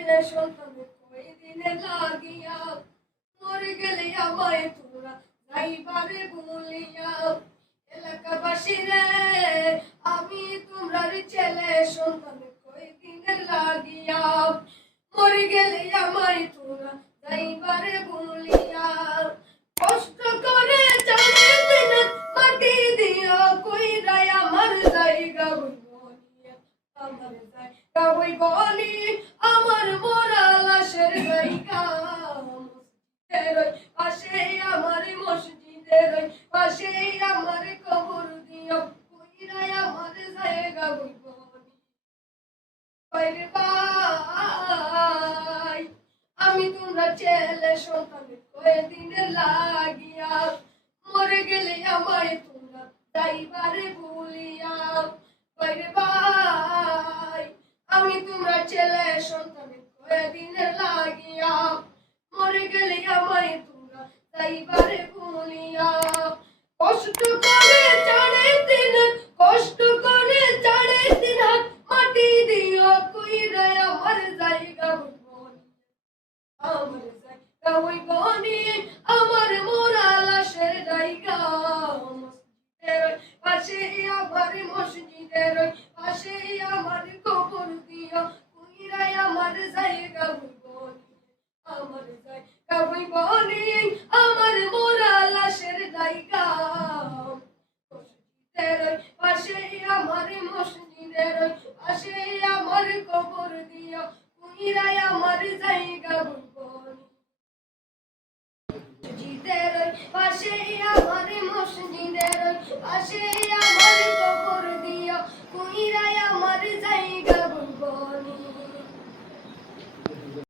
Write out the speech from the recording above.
ছেলে সন্তান কই দিনে লাগিয়া মরে গেলে আমায় তোমরা যাইবারে বলিয়া এলাকাবাসী রে আমি তোমরার ছেলে সন্তান কই দিনে লাগিয়া মরে গেলে আমায় তোমরা যাইবারে বলিয়া কষ্ট করে চলে দিন মাটি দিয়া কইরা আমার জায়গা বলিয়া আমার জায়গা ওই বলি আমার মোরা লাশের জায়গা মসজিদের পাশে আমার মসজিদের পাশে আমার কবর দিয়া কইরা আমার জায়গা ওই বলি বাইরে ভাই আমি তোমরা ছেলে সন্তান কয়েকদিনে লাগিয়া মরে গেলে আমায় তোমরা যাইবারে বলিয়া বাইরে ভাই আমি তোমরা ছেলে সন্তান কয়েকদিনে লাগিয়া মরে গেলে আমায় তোমরা যাইবারে বলিয়া কষ্ট করে চাড়ে দিন কষ্ট করে চাড়ে দিন মাটি দিও কইরা আমার জায়গা আমার জায়গা ওই বনি আমার মোরা লাশের জায়গা মসজিদের পাশে আমার মসজিদের পাশে আমার কবর দিও কইরা আমার জায়গা ওই বনি আমার জায়গা ওই বনি আমার মোরা লাশের জায়গা মসজিদের পাশে আমার মসজিদের পাশে আমার কবর দিও কইরা আমার জায়গা মসজিদের পাশে আমার মসজিদের